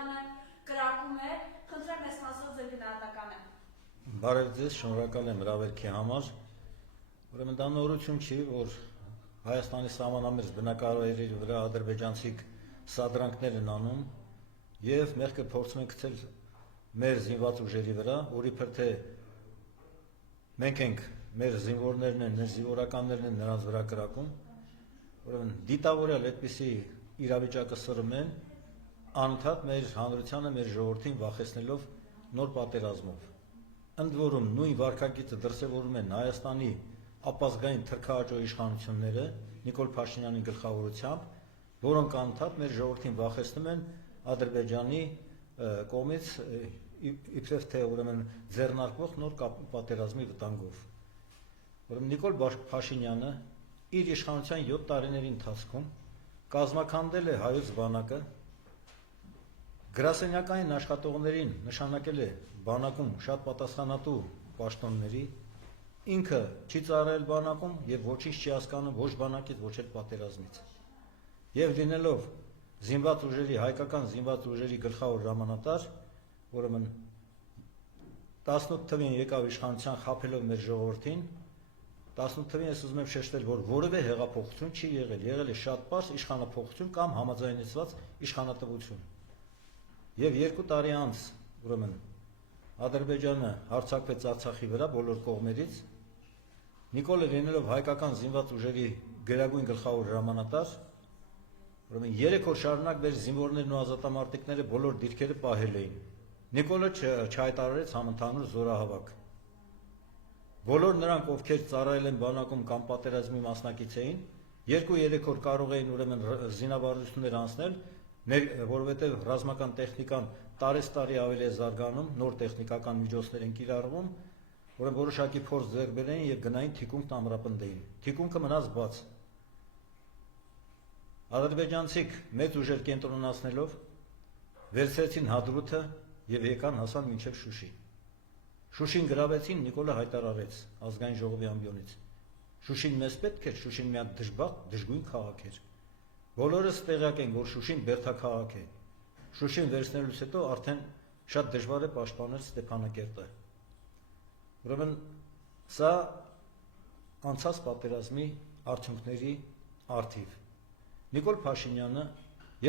Ադրբեջանը կրակում է, խնդրեմ ես մասով ձեր գնահատականը։ Բարև ձեզ, շնորհակալ եմ հրավերքի համար։ Ուրեմն դա նորություն չի, որ Հայաստանի սահմանամերձ բնակավայրերի վրա ադրբեջանցիք սադրանքներ են անում եւ մեղքը փորձում են գցել մեր զինված ուժերի վրա, որ իբր թե մենք ենք մեր զինվորներն են, մեր զինվորականներն են նրանց վրա կրակում։ Ուրեմն դիտավորյալ այդպիսի իրավիճակը սրում են անընդհատ մեր հանրությանը, մեր ժողովրդին վախեցնելով նոր պատերազմով։ Ընդ որում նույն վարքագիծը դրսևորում են Հայաստանի ապազգային թրքահաճո իշխանությունները Նիկոլ Փաշինյանի գլխավորությամբ, որոնք անընդհատ մեր ժողովրդին վախեցնում են Ադրբեջանի կողմից իբրև թե ուրեմն ձեռնարկվող նոր պատերազմի վտանգով։ Ուրեմն Նիկոլ Փաշինյանը իր իշխանության 7 տարիների ընթացքում կազմաքանդել է հայոց բանակը, գրասենյակային աշխատողներին նշանակել է բանակում շատ պատասխանատու պաշտոնների, ինքը չի ծառայել բանակում եւ ոչինչ չի հասկանում ոչ բանակից, ոչ էլ պատերազմից։ Եվ լինելով զինված ուժերի, հայկական զինված ուժերի գլխավոր հրամանատար, ուրեմն 18 թվին եկավ իշխանության խաբելով մեր ժողովրդին, 18 թվին ես ուզում եմ շեշտել, որ որևէ հեղափոխություն չի եղել, եղել է շատ պարզ իշխանափոխություն կամ համաձայնեցված իշխանատվություն։ Եվ 2 տարի անց, ուրեմն Ադրբեջանը հարձակվեց Արցախի վրա բոլոր կողմերից, Նիկոլը լինելով հայկական զինված ուժերի գերագույն գլխավոր հրամանատար, ուրեմն 3 օր շարունակ մեր զինվորներն ու ազատամարտիկները բոլոր դիրքերը պահել էին։ Նիկոլը չհայտարարեց համընդհանուր զորահավաք։ Բոլոր նրանք, ովքեր ծառայել են բանակում կամ պատերազմի մասնակից էին, 2-3 օր կարող էին ուրեմն զինավարություններ անցնել, որովհետև ռազմական տեխնիկան տարեստարի ավելի է զարգանում, նոր տեխնիկական միջոցներ են կիրառվում, ուրեմն որոշակի փորձ ձեռք բերեին եւ գնային թիկունքն ամրապնդեին։ Թիկունքը մնաց բաց։ Ադրբեջանցիք մեծ ուժեր կենտրոնացնելով վերցրեցին Հադրութը եւ եկան հասան մինչեւ Շուշի։ Շուշին գրավեցին, Նիկոլը հայտարարեց ազգային ժողովի ամբիոնից։ Շուշին մեզ պետք էր, Շուշին մի հատ դժգույն քաղաք էր։ Բոլորս տեղյակ են, որ Շուշին բերդաքաղաք է։ Շուշին վերցնելուց հետո արդեն շատ դժվար է պաշտպանել Ստեփանակերտը։ Ուրեմն սա անցած պատերազմի արդյունքների արդիվ։ Նիկոլ Փաշինյանը,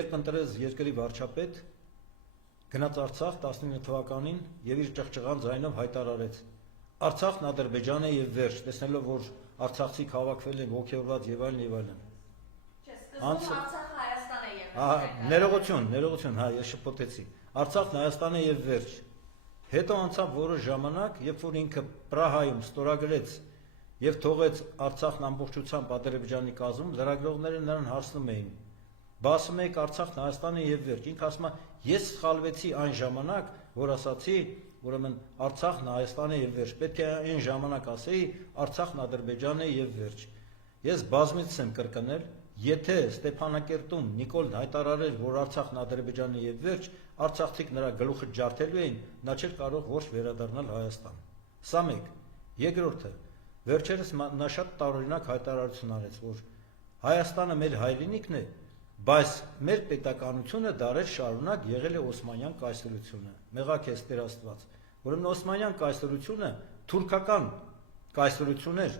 երբ ընտրեց երկրի վարչապետ, գնաց Արցախ 19 թվականին եւ իր ճղճղան ձայնով հայտարարեց. Արցախն Ադրբեջան է եւ վերջ, տեսնելով որ արցախցի հավաքվել են ողջորված եւ այլն եւ այլն։ Արցախը Հայաստան է եւ Ներողություն, հա, ես շփոթեցի։ Արցախն Հայաստան է եւ վերջ։ Հետո անցավ որոշ ժամանակ, երբ որ ինքը Պրահայում ստորագրեց եւ թողեց Արցախն ամբողջությամբ Ադրբեջանի կազմում, լրագրողները նրան հարցնում էին. «Բա ասում եք Արցախն Հայաստան է եւ վերջ»։ Ինքը ասում է. «Ես սխալվեցի այն ժամանակ, որ ասացի, ուրեմն Արցախն Հայաստան է եւ վերջ։ Պետք է այն ժամանակ ասեի Արցախն Ադրբեջան է եւ վերջ»։ Ես բազմիցս եմ կրկնել, եթե Ստեփանակերտում Նիկոլն հայտարարեր, որ Արցախն Ադրբեջան է եւ վերջ, արցախցիք նրա գլուխը ջարդելու էին, նա չէր կարող ոչ վերադառնալ Հայաստան։ Սա մեկ։ Երկրորդը, վերջերս նա շատ տարօրինակ հայտարարություն արեց, որ Հայաստանը մեր հայրենիքն է, բայց մեր պետականությունը դարեր շարունակ եղել է Օսմանյան կայսրությունը։ Մեղա քեզ Տեր Աստված։ Ուրեմն Օսմանյան կայսրությունը թուրքական կայսրություն էր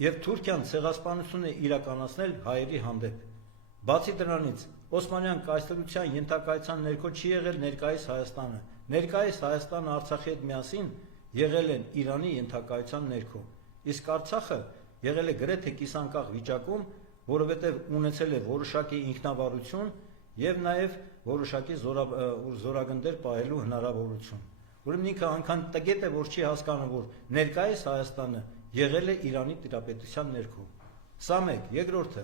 եւ Թուրքիան ցեղասպանություն է իրականացնել հայերի հանդեպ։ Բացի դրանից, Օսմանյան կայսրության ենթակայության ներքո չի եղել ներկայիս Հայաստանը։ Ներկայիս Հայաստանը Արցախի հետ միասին եղել են Իրանի ենթակայության ներքո։ Իսկ Արցախը եղել է գրեթե կիսանկախ վիճակում, որովհետև ունեցել է որոշակի ինքնավարություն եւ նաեւ որոշակի զորագնդեր պահելու հնարավորություն։ Ուրեմն ինքը անգամ տգետ է, որ չի հասկանում, որ ներկայիս Հայաստանը եղել է Իրանի տիրապետության ներքո։ Սա մեկ, երկրորդը,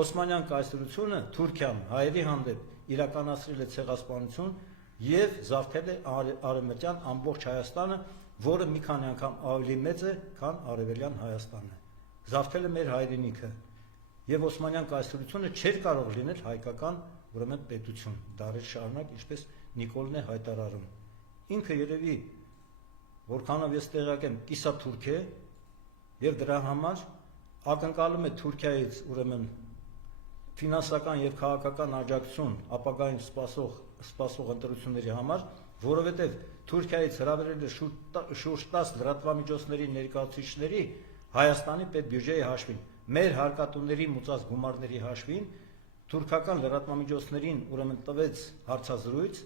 Օսմանյան կայսրությունը Թուրքիան հայերի հանդեպ իրականացրել է ցեղասպանություն եւ զավթել է արևմտյան ամբողջ Հայաստանը, որը մի քանի անգամ ավելի մեծ է, քան արևելյան Հայաստանը։ Զավթել է մեր հայրենիքը եւ Օսմանյան կայսրությունը չէր կարող լինել հայկական ուրեմն պետություն, դարեր շարունակ, ինչպես Նիկոլն է հայտարարում։ Ինքը երևի, որքանով ես տեղյակ եմ, կիսաթուրք է եւ դրա համար ակնկալում է Թուրքիայից ուրեմն ֆինանսական եւ քաղաքական աջակցություն ապագայում սպասող ընտրությունների համար, որովհետեւ Թուրքիայից հրավիրել է շուրջ 10 լրատվամիջոցների ներկայացուցիչների Հայաստանի պետբյուջեի հաշվին, մեր հարկատուների մուծած գումարների հաշվին, թուրքական լրատվամիջոցներին ուրեմն տվեց հարցազրույց,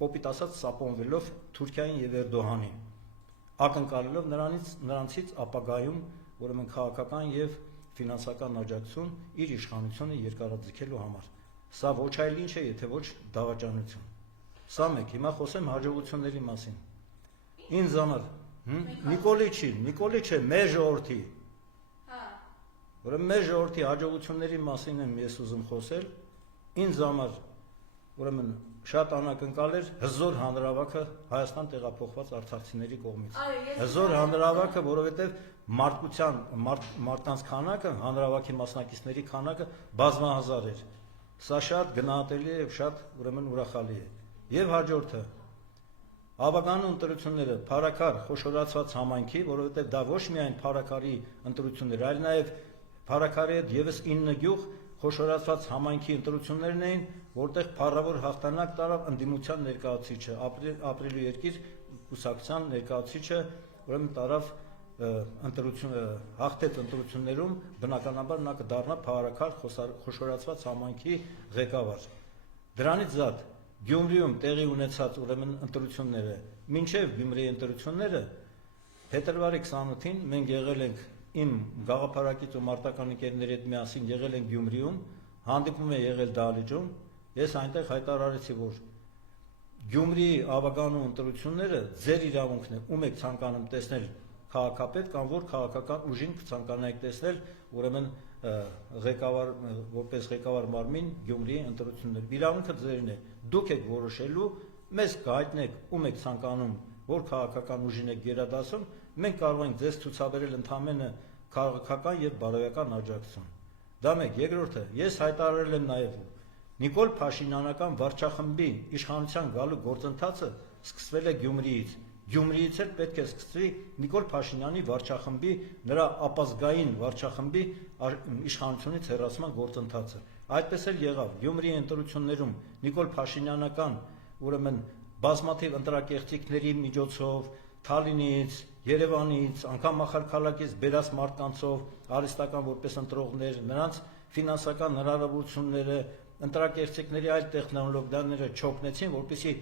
կոպիտ ասած սապոնվելով Թուրքիային եւ Էրդողանին, ակնկալելով նրանցից ապագայում ուրեմն քաղաքական եւ ֆինանսական աջակցություն իր իշխանությունը երկարաձգելու համար։ Սա ոչ այլ ինչ է, եթե ոչ դավաճանություն։ Սա մեկ, հիմա խոսեմ հաջողությունների մասին։ Ինձ համար Նիկոլի չէ, մեր ժողովրդի։ Ուրեմն մեր ժողովրդի հաջողությունների մասին եմ ես ուզում խոսել։ Ինձ համար ուրեմն շատ անակնկալ էր հզոր հանրավաքը Հայաստան տեղափոխված արցախցիների կողմից։ Հզոր հանրավաքը, որովհետև մարդկանց քանակը, հանրավաքի մասնակիցների քանակը բազմահազար էր։ Սա շատ գնահատելի է եւ շատ ուրեմն ուրախալի է։ Եվ հաջորդը Ավագանու ընտրությունները փառակար խոշորացված համայնքի, որովհետև դա ոչ միայն փառակարի ընտրություններ, այլ նաև փառակարի հետ եւս 9 գյուղ խոշորացված համայնքի ընտրություններն էին, որտեղ փառավոր հաղթանակ տարավ ընդդիմության ներկայացուցիչը, ապրիլի երկիր կուսակցության ներկայացուցիչը, ուրեմն տարավ հաղթեց ընտրություններում, բնականաբար նա կդառնա փառակար խոշորացված համայնքի ղեկավար։ Դրանից զատ Գյումրիում տեղի ունեցած ուրեմն ընտրությունները, մինչև Գյումրիի ընտրությունները, փետրվարի 28-ին մենք եղել ենք իմ գաղափարակից ու մարտական ընկերների հետ միասին եղել ենք Գյումրիում, հանդիպում է եղել Դահլիճում, ես այնտեղ հայտարարեցի, որ Գյումրիի ավագանու ընտրությունները ձեր իրավունքն է, ում եք ցանկանում տեսնել քաղաքապետ կամ որ քաղաքական ուժին կցանկանայիք տեսնել, ուրեմն ղեկավար որպես ղեկավար մարմին Գյումրիի ընտրություններ։ Իրավունքը ձերն է, դուք եք որոշելու, մեզ կհայտնեք, ում եք ցանկանում, որ քաղաքական ուժին եք գերադասում, մենք կարող ենք ձեզ ցուցաբերել ընդամենը քաղաքական եւ բարոյական աջակցություն։ Դա մեկ, երկրորդը, ես հայտարարել եմ նաեւ Նիկոլ Փաշինյանական վարչախմբի իշխանության գալու գործընթացը սկսվել է Գյումրիից։ Գյումրիից էլ պետք է սկսվի Նիկոլ Փաշինյանի վարչախմբի, նրա ապազգային վարչախմբի իշխանությունից հեռացման գործընթացը։ Այդպես էլ եղավ։ Գյումրիի ընտրություններում Նիկոլ Փաշինյանական ուրեմն բազմաթիվ ընտրակեղծիքների միջոցով Թալինից, Երևանից, անգամ Մախարքալակից բերած մարդկանցով, արհեստական որպես ընտրողներ, նրանց ֆինանսական հնարավորությունները, ընտրակեղծիքների այլ տեխնոլոգիաները չօգնեցին, որպեսզի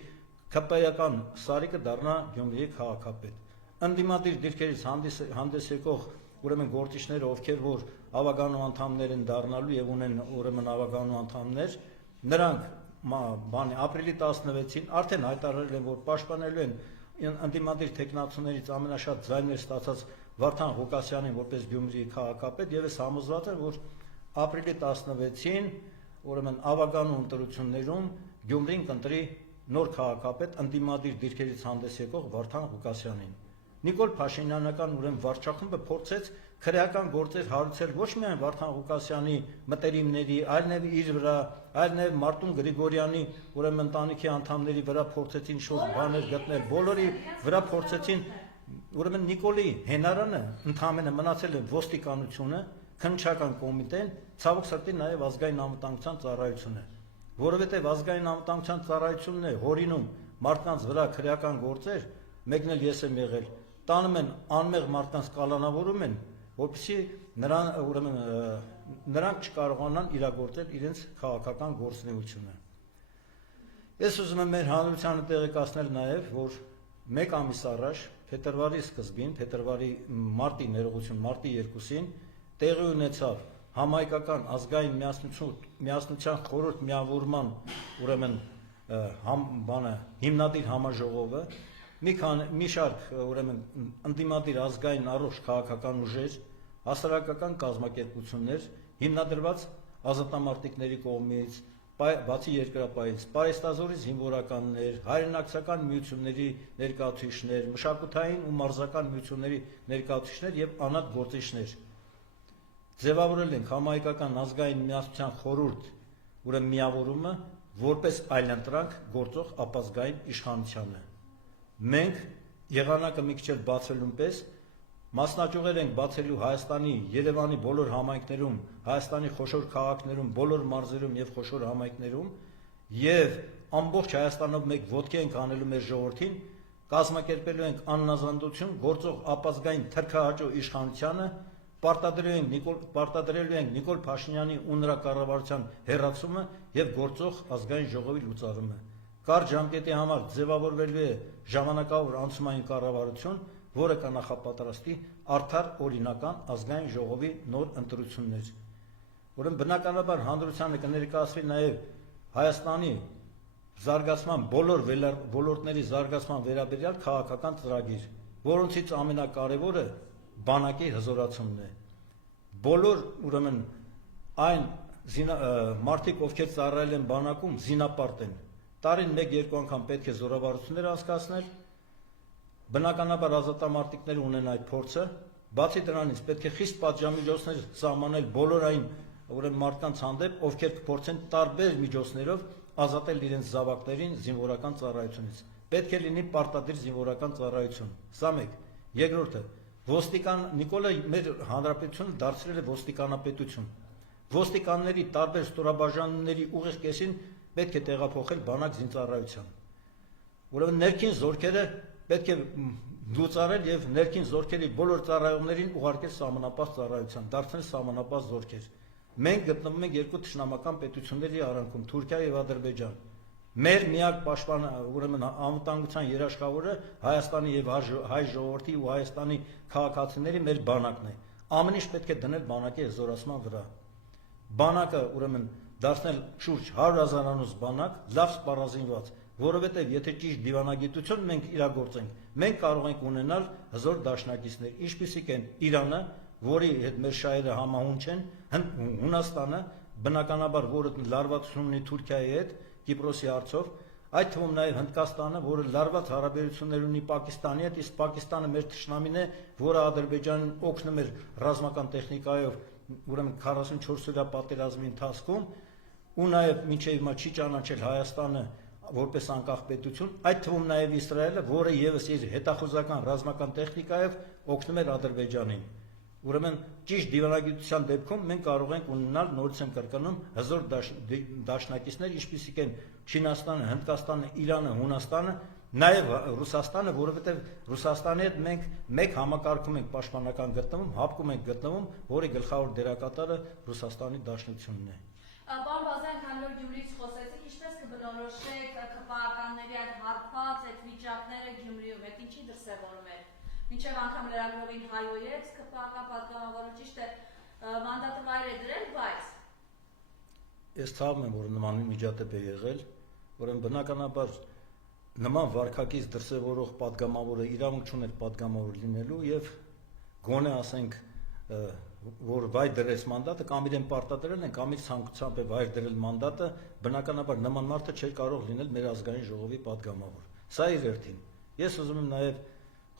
ԿՊ-ական Սարիկը դառնա Գյումրիի քաղաքապետ։ Ընդդիմադիր դիրքերից հանդես եկող ուրեմն գործիչները, ովքեր որ ավագանու անդամներ են դառնալու եւ ունեն ուրեմն ավագանու անդամներ, նրանք ապրիլի 16-ին արդեն հայտարարել են, որ պաշտպանելու են ընդդիմադիր տեխնացուներից ամենաշատ ձայներ ստացած Վարդան Ղուկասյանին որպես Գյումրիի քաղաքապետ եւ ես համոզված եմ, որ ապրիլի 16-ին ուրեմն ավագանու ընտրություններում Գյումրին կընտրի նոր քաղաքապետ ընդդիմադիր դիրքերից հանդես եկող Վարդան Ղուկասյանին։ Նիկոլ Փաշինյանական ուրեմն վարչախումբը փորձեց քրեական գործեր հարուցել ոչ միայն Վարդան Ղուկասյանի մտերիմների, այլ նաև իր վրա, այլ նաև Մարտուն Գրիգորյանի ուրեմն ընտանիքի անդամների վրա փորձեցին շուրջ բաներ գտնել, բոլորի վրա փորձեցին, ուրեմն Նիկոլի հենարանը ընդհանրապես մնացել է ոստիկանությունը, քննչական կոմիտեն, ցավոք սրտի նաև ազգային անվտանգության ծառայությունը, որովհետև ազգային անվտանգության ծառայությունն է հորինում մարդկանց վրա քրեական գործեր, մեկն էլ ես եմ եղել, տանում են անմեղ մարդկանց կալանավորում են, որպեսզի նրանք չկարողանան իրագործել իրենց քաղաքական գործունեությունը։ Ես ուզում եմ մեր հանրությանը տեղեկացնել նաև, որ մեկ ամիս առաջ, փետրվարի սկզբին, մարտի ներողություն, մարտի 2-ին տեղի ունեցավ համայնքական ազգային միասնության խորհուրդ միավորման ուրեմն հիմնադիր համաժողովը, մի շարք ուրեմն ընդդիմադիր ազգային առողջ քաղաքական ուժեր, հասարակական կազմակերպություններ, հիմնադրված ազատամարտիկների կողմից, բացի երկրապահից, պարեստազորի զինվորականներ, հայրենակցական միությունների ներկայացուցիչներ, մշակութային ու մարզական միությունների ներկայացուցիչներ եւ անհատ գործիչներ ձևավորել ենք համայնքական ազգային միասնության խորհուրդ ուրեմն միավորումը որպես այլընտրանք գործող ապազգային իշխանությանը։ Մենք եղանակը մի քիչ բացելուն պես Մասնաճյուղեր ենք բացելու Հայաստանի Երևանի բոլոր համայնքներում, Հայաստանի խոշոր քաղաքներում, բոլոր մարզերում եւ խոշոր համայնքներում եւ ամբողջ Հայաստանով մեկ ոտքի ենք անելու մեր ժողովրդին, կազմակերպելու ենք աննազանդություն գործող ապազգային թրքահաճո իշխանությանը, պարտադրելու ենք Նիկոլ Փաշինյանի ու նրա կառավարության հերացումը եւ գործող ազգային ժողովի լուծարումը։ Կարճ ժամկետի համար ձևավորվելու է ժամանակավոր անցումային կառավարություն, որը կանախապատրաստի արդար օրինական ազգային ժողովի նոր ընտրություններ։ Ուրեմն բնականաբար հանրությանը կներկայացվի նաև Հայաստանի զարգացման բոլոր ոլորտների զարգացման վերաբերյալ քաղաքական ծրագիր, որոնցից ամենակարևորը բանակի հզորացումն է։ Բոլոր ուրեմն այն մարդիկ, ովքեր ծառայել են բանակում, զինապարտ են։ Տարին 1-2 անգամ պետք է զորավարություններ անցկացնել։ Բնականաբար ազատամարտիկները ունեն այդ փորձը, բացի դրանից պետք է խիստ պատժամիջոցներ սահմանել բոլոր այն մարդկանց հանդեպ, ովքեր կփորձեն տարբեր միջոցներով ազատել իրենց զավակներին զինվորական ծառայությունից։ Պետք է լինի պարտադիր զինվորական ծառայություն։ Սա մեկ։ Երկրորդը, Նիկոլը մեր հանրապետությունը դարձրել է ոստիկանապետություն։ Ոստիկանների տարբեր ստորաբաժանումների ուղիղ կեսին պետք է տեղափոխել բանակ զինծառայության։ Ուրեմն ներքին զորքերը պետք է լուծարել եւ ներքին զորքերի բոլոր ծառայողներին ուղարկել սահմանապահ ծառայության, դարձնել սահմանապահ զորքեր։ Մենք գտնվում ենք երկու թշնամական պետությունների արանքում, Թուրքիա եւ Ադրբեջան։ Մեր միակ պաշտպան, ուրեմն անվտանգության երաշխավորը Հայաստանի եւ հայ ժողովրդի ու Հայաստանի քաղաքացիների մեր բանակն է։ Ամեն ինչ պետք է դնել բանակի հզորացման վրա։ Բանակը ուրեմն դարձնել շուրջ 100,000-անոց բանակ, լավ սպառազինված, որովհետև եթե ճիշտ դիվանագիտություն մենք իրագործենք, մենք կարող ենք ունենալ հզոր դաշնակիցներ, ինչպիսիք են Իրանը, որի հետ մեր շահերը համահունչ են, Հունաստանը, բնականաբար որը լարվածություն ունի Թուրքիայի հետ, Կիպրոսի հարցով, այդ թվում նաև Հնդկաստանը, որը լարված հարաբերություններ ունի Պակիստանի հետ, իսկ Պակիստանը մեր թշնամին է, որը Ադրբեջանին օգնում էր ռազմական տեխնիկայով, ուրեմն 44-օրյա պատերազմի ընթացքում, ու նաև մինչև հիմա չի ճանաչել Հայաստանը որպես անկախ պետություն, այդ թվում նաև Իսրայելը, որը եւս իր հետախուզական ռազմական տեխնիկայով օգնում էր Ադրբեջանին։ Ուրեմն ճիշտ դիվանագիտության դեպքում մենք կարող ենք ունենալ նորից եմ կրկնում հզոր դաշնակիցներ, ինչպիսիք են Չինաստանը, Հնդկաստանը, Իրանը, Հունաստանը, նաև Ռուսաստանը, որովհետև Ռուսաստանի հետ մենք մեկ համակարգում ենք պաշտպանական գտնվում, հապկում ենք գտնվում, որի գլխավոր դերակատարը Ռուսաստանի Դաշնությունն է։ Պարոն Բազյան, քանի որ Գյումրիից խոսեցիք, ինչպես կբնորոշեք ԿՊԱ-ականների այդ հարբած այդ վիճակները Գյումրիում, այդ ինչի դրսևորում է։ Մինչև անգամ լրագրողին հայոյեց ԿՊԱ-ական պատգամավորը ճիշտ է մանդատը վայր է դրել, բայց ես ցավում եմ, որ նման միջադեպ է եղել, ուրեմն բնականաբար նման վարկակից դրսևորող պատգամավորը իրավունք չուներ պատգամավոր լինելու եւ գոնե ասենք որ վայր դրեց մանդատը կամ իրեն պարտադրել են կամ իր ցանկությամբ է վայր դրել մանդատը, բնականաբար նման մարդը չէր կարող լինել մեր ազգային ժողովի պատգամավոր։ Սա իր երթին։ Ես ուզում եմ նաեւ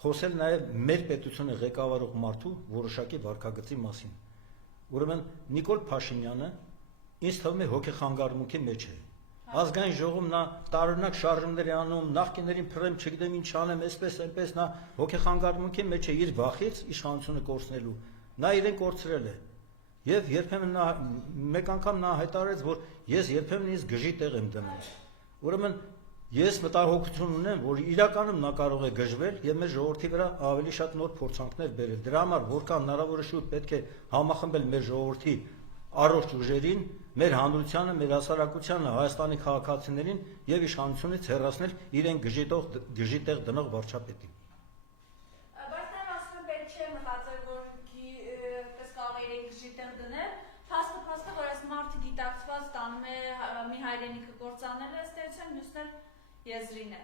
խոսել նաև մեր պետությունը ղեկավարող մարդու որոշակի վարկագծի մասին։ Ուրեմն Նիկոլ Փաշինյանը ինձ թվում է հոգեխանգարմունքի մեջ է։ Ազգային ժողովում նա տարօրինակ շարժումներ է անում, նախկիներին փռեմ, չգիտեմ ինչ անեմ, այսպես այնպես նա հոգեխանգարմունքի մեջ է իր վախից իշխանությունը կորցնելու։ Նա իրեն կորցրել է։ Եվ երբեմն նա մեկ անգամ նա հայտարարեց, որ ես երբեմն ինձ գժի տեղ եմ դնում։ Ուրեմն ես մտահոգություն ունեմ, որ իրականում նա կարող է գժվել եւ մեր ժողովրդի վրա ավելի շատ նոր փորձանքներ բերել։ Դրա համար որքան հնարավոր է շուտ պետք է համախմբել մեր ժողովրդի առողջ ուժերին, մեր հանրությանը, մեր հասարակությանը, Հայաստանի քաղաքացիներին եւ իշխանությունից հեռացնել իրեն գժի տեղ դնող վարչապետին։ Բայց նա ասում է պետք չէ մտածել, որ պես կարող է իրեն գժի տեղ դնել, փաստը, որ այս մարդը գիտակցված տանում է մի հայրենիքը կործանել, ըստ էության մյուսներ եզրին է։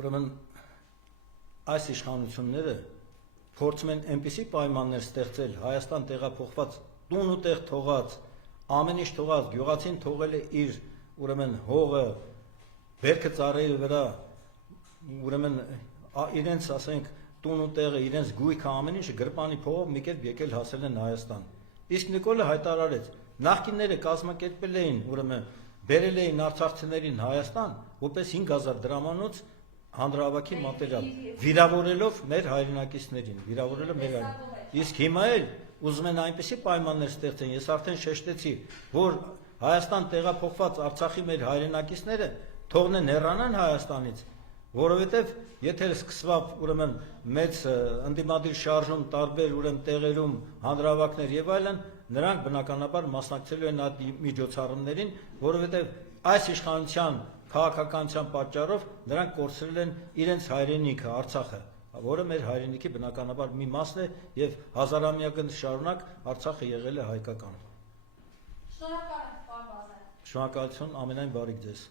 Ուրեմն այս իշխանությունները փորձում են այնպիսի պայմաններ ստեղծել Հայաստան տեղափոխված, տուն ու տեղ թողած, ամեն ինչ թողած, գյուղացին թողել է իր ուրեմն հողը, բերքը ծառերի վրա, ուրեմն իրենց ասենք տուն ու տեղը, իրենց գույքը ամեն ինչը գրպանի փողով մի կերպ եկել հասել են Հայաստան։ Իսկ Նիկոլը հայտարարեց, նախկինները կազմակերպել էին ուրեմն բերել էին արցախցիներին Հայաստան, որպես 5000 դրամանոց հանրահավաքի մատերիալ, վիրավորելով մեր հայրենակիցներին, իսկ հիմա էլ ուզում են այնպիսի պայմաններ ստեղծեն, ես արդեն շեշտեցի, որ Հայաստան տեղափոխված Արցախի մեր հայրենակիցները թողնեն հեռանան Հայաստանից, որովհետև եթե սկսվավ ուրեմն մեծ ընդդիմադիր շարժում տարբեր ուրեմն տեղերում հանրահավաքներ եւ այլն, նրանք բնականաբար մասնակցելու են այդ միջոցառումներին, որովհետև այս իշխանության քաղաքականության պատճառով նրանք կորցրել են իրենց հայրենիքը Արցախը, որը մեր հայրենիքի բնականաբար մի մասն է եւ հազարամյակը շարունակ Արցախը եղել է հայկական։ Շնորհակալ եմ, պարոն Բազարյան։ Շնորհակալություն, ամենայն բարիք ձեզ։